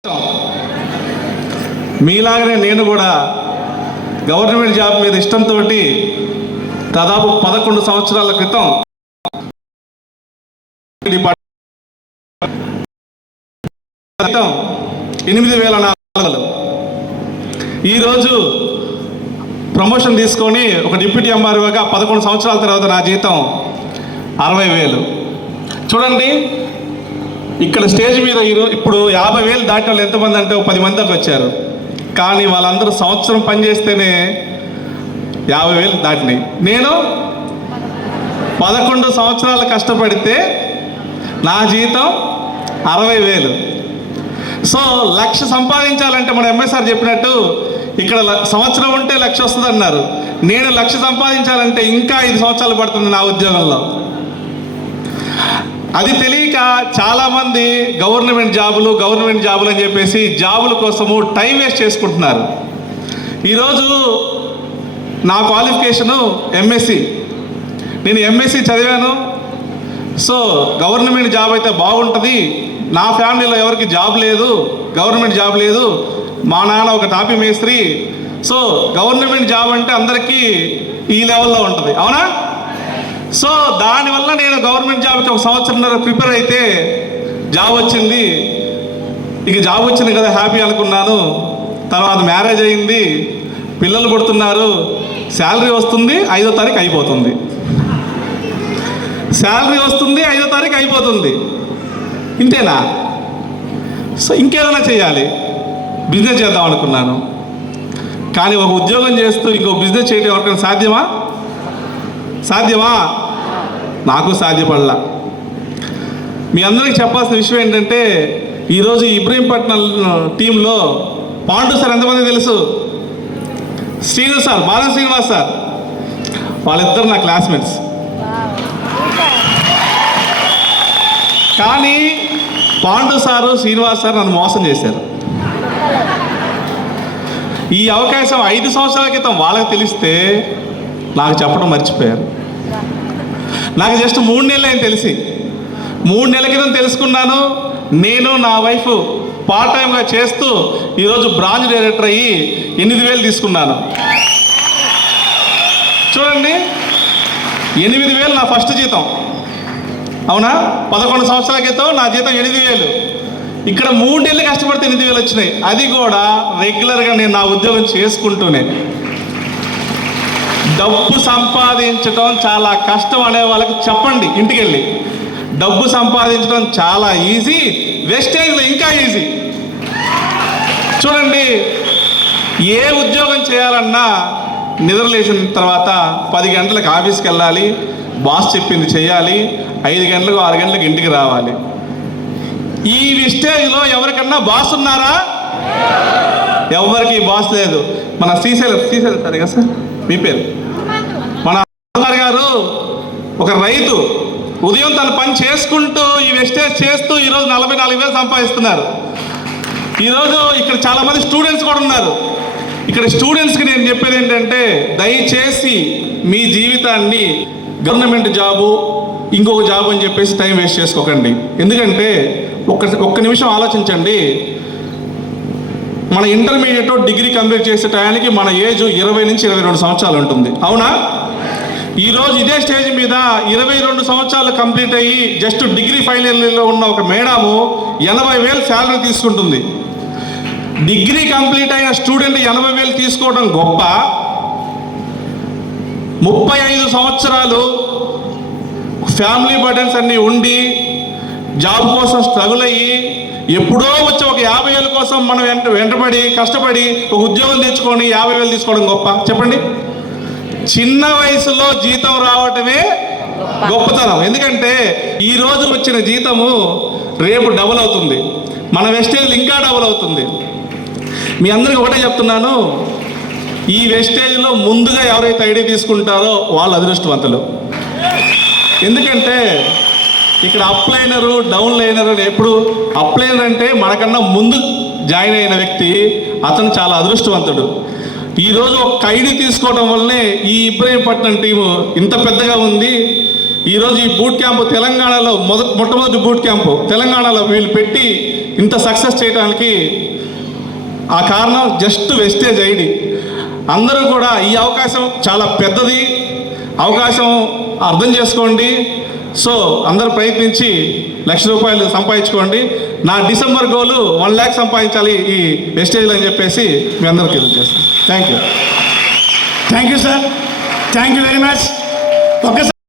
మీలాగనే నేను కూడా government job మీద ఇష్టంతో దాదాపు 11 సంవత్సరాల క్రితం 8,400 ఈరోజు ప్రమోషన్ తీసుకొని ఒక డిప్యూటీ ఎంఆర్ఓగా 11 సంవత్సరాల తర్వాత నా జీతం 60,000. చూడండి, ఇక్కడ స్టేజ్ మీద ఇప్పుడు 50,000 దాటిన వాళ్ళు ఎంతమంది అంటే 10 మంది దాకా వచ్చారు. కానీ వాళ్ళందరూ సంవత్సరం పనిచేస్తేనే 50,000 దాటినాయి. నేను 11 సంవత్సరాలు కష్టపడితే నా జీతం 60,000. సో 1,00,000 సంపాదించాలంటే మన ఎంఎస్ఆర్ చెప్పినట్టు ఇక్కడ సంవత్సరం ఉంటే 1,00,000 వస్తుంది అన్నారు. నేను 1,00,000 సంపాదించాలంటే ఇంకా 5 సంవత్సరాలు పడుతుంది నా ఉద్యోగంలో. అది తెలియక చాలామంది గవర్నమెంట్ జాబులు అని చెప్పేసి జాబుల కోసము టైం వేస్ట్ చేసుకుంటున్నారు. ఈరోజు నా క్వాలిఫికేషను ఎంఎస్సి. నేను ఎంఎస్సి చదివాను. సో గవర్నమెంట్ జాబ్ అయితే బాగుంటుంది. నా ఫ్యామిలీలో ఎవరికి జాబ్ లేదు, గవర్నమెంట్ జాబ్ లేదు. మా నాన్న ఒక టాపీ మేస్త్రి. సో గవర్నమెంట్ జాబ్ అంటే అందరికీ ఈ లెవెల్లో ఉంటుంది, అవునా? సో దానివల్ల నేను గవర్నమెంట్ జాబ్కి 1 సంవత్సరంన్నర ప్రిపేర్ అయితే జాబ్ వచ్చింది. ఇక జాబ్ వచ్చింది కదా హ్యాపీ అనుకున్నాను. తర్వాత మ్యారేజ్ అయింది, పిల్లలు పుడుతున్నారు, శాలరీ వస్తుంది, 5వ తారీఖు అయిపోతుంది. శాలరీ వస్తుంది, 5వ తారీఖు అయిపోతుంది. ఇంతేనా? సో ఇంకేదైనా చేయాలి, బిజినెస్ చేద్దాం అనుకున్నాను. కానీ ఒక ఉద్యోగం చేస్తూ ఇంకో బిజినెస్ చేయడం ఎవరికైనా సాధ్యమా? నాకు సాధ్యపడలా. మీ అందరికీ చెప్పాల్సిన విషయం ఏంటంటే, ఈరోజు ఇబ్రహీంపట్నం టీంలో పాండు సార్ ఎంతమంది తెలుసు? శ్రీను సార్, బాల శ్రీనివాస్ సార్, వాళ్ళిద్దరు నా క్లాస్మేట్స్. కానీ పాండు సారు, శ్రీనివాస్ సార్ నన్ను మోసం చేశారు. ఈ అవకాశం 5 సంవత్సరాల క్రితం వాళ్ళకి తెలిస్తే నాకు చెప్పడం మర్చిపోయారు. నాకు జస్ట్ 3 నెలలు అని తెలిసి 3 నెలల క్రితం తెలుసుకున్నాను. నేను నా వైఫ్ పార్ట్ టైంగా చేస్తూ ఈరోజు బ్రాంచ్ డైరెక్టర్ అయ్యి 8,000 తీసుకున్నాను. చూడండి, 8,000 నా ఫస్ట్ జీతం, అవునా? 11 సంవత్సరాల క్రితం నా జీతం 8,000. ఇక్కడ 3 నెలలు కష్టపడితే 8,000 వచ్చినాయి. అది కూడా రెగ్యులర్గా నేను నా ఉద్యోగం చేసుకుంటూనే. డబ్బు సంపాదించడం చాలా కష్టం అనే వాళ్ళకి చెప్పండి ఇంటికి వెళ్ళి. డబ్బు సంపాదించడం చాలా ఈజీ, వెస్టేజ్లో ఇంకా ఈజీ. చూడండి, ఏ ఉద్యోగం చేయాలన్నా నిద్రలేసిన తర్వాత 10 గంటలకు ఆఫీస్కి వెళ్ళాలి, బాస్ చెప్పింది చేయాలి, 5 గంటలకు 6 గంటలకు ఇంటికి రావాలి. ఈ విస్టేజ్లో ఎవరికన్నా బాస్ ఉన్నారా? ఎవరికి బాస్ లేదు. మన శ్రీశైలం సరే కదా సార్, మీ పేరు? మన గారు ఒక రైతు, ఉదయం తన పని చేసుకుంటూ ఈ వెస్టేజ్ చేస్తూ ఈరోజు 44,000 సంపాదిస్తున్నారు. ఈరోజు ఇక్కడ చాలామంది స్టూడెంట్స్ కూడా ఉన్నారు. ఇక్కడ స్టూడెంట్స్కి నేను చెప్పేది ఏంటంటే, దయచేసి మీ జీవితాన్ని గవర్నమెంట్ జాబు, ఇంకొక జాబ్ అని చెప్పేసి టైం వేస్ట్ చేసుకోకండి. ఎందుకంటే ఒక్క నిమిషం ఆలోచించండి. మన ఇంటర్మీడియట్ డిగ్రీ కంప్లీట్ చేసే టయానికి మన ఏజ్ 20 నుంచి 22 సంవత్సరాలు ఉంటుంది, అవునా? ఈరోజు ఇదే స్టేజ్ మీద 22 సంవత్సరాలు కంప్లీట్ అయ్యి జస్ట్ డిగ్రీ ఫైనల్ ఇయర్లో ఉన్న ఒక మేడము 80,000 శాలరీ తీసుకుంటుంది. డిగ్రీ కంప్లీట్ అయిన స్టూడెంట్ 80,000 తీసుకోవడం గొప్ప. 35 సంవత్సరాలు ఫ్యామిలీ బర్డెన్స్ అన్నీ ఉండి జాబ్ కోసం స్ట్రగుల్ అయ్యి ఎప్పుడో వచ్చే ఒక 50,000 కోసం మనం వెంటబడి కష్టపడి ఒక ఉద్యోగం తెచ్చుకొని 50,000 తీసుకోవడం గొప్ప? చెప్పండి. చిన్న వయసులో జీతం రావటమే గొప్పతనం. ఎందుకంటే ఈ రోజు వచ్చిన జీతము రేపు డబుల్ అవుతుంది, మన వెస్టేజ్ ఇంకా డబుల్ అవుతుంది. మీ అందరికీ ఒకటే చెప్తున్నాను, ఈ వెస్టేజ్లో ముందుగా ఎవరైతే ఐడి తీసుకుంటారో వాళ్ళు అదృష్టవంతులు. ఎందుకంటే ఇక్కడ అప్లైనరు, డౌన్ లైనర్ అని ఎప్పుడు అప్లైనర్ అంటే మనకన్నా ముందు జాయిన్ అయిన వ్యక్తి, అతను చాలా అదృష్టవంతుడు. ఈరోజు ఒక ఐడి తీసుకోవడం వల్లనే ఈ ఇబ్రహీంపట్నం టీము ఇంత పెద్దగా ఉంది. ఈరోజు ఈ బూట్ క్యాంపు తెలంగాణలో మొట్టమొదటి బూట్ క్యాంపు తెలంగాణలో వీళ్ళు పెట్టి ఇంత సక్సెస్ చేయడానికి ఆ కారణం జస్ట్ వెస్టేజ్ ఐడి. అందరూ కూడా ఈ అవకాశం చాలా పెద్దది, అవకాశం అర్థం చేసుకోండి. సో అందరూ ప్రయత్నించి ₹1,00,000 సంపాదించుకోండి. నా డిసెంబర్ గోలు 1 lakh సంపాదించాలి ఈ వెస్టేజ్లో అని చెప్పేసి మీ అందరికీ తెలియజేస్తాను. Thank you sir, thank you very much. ఒకసారి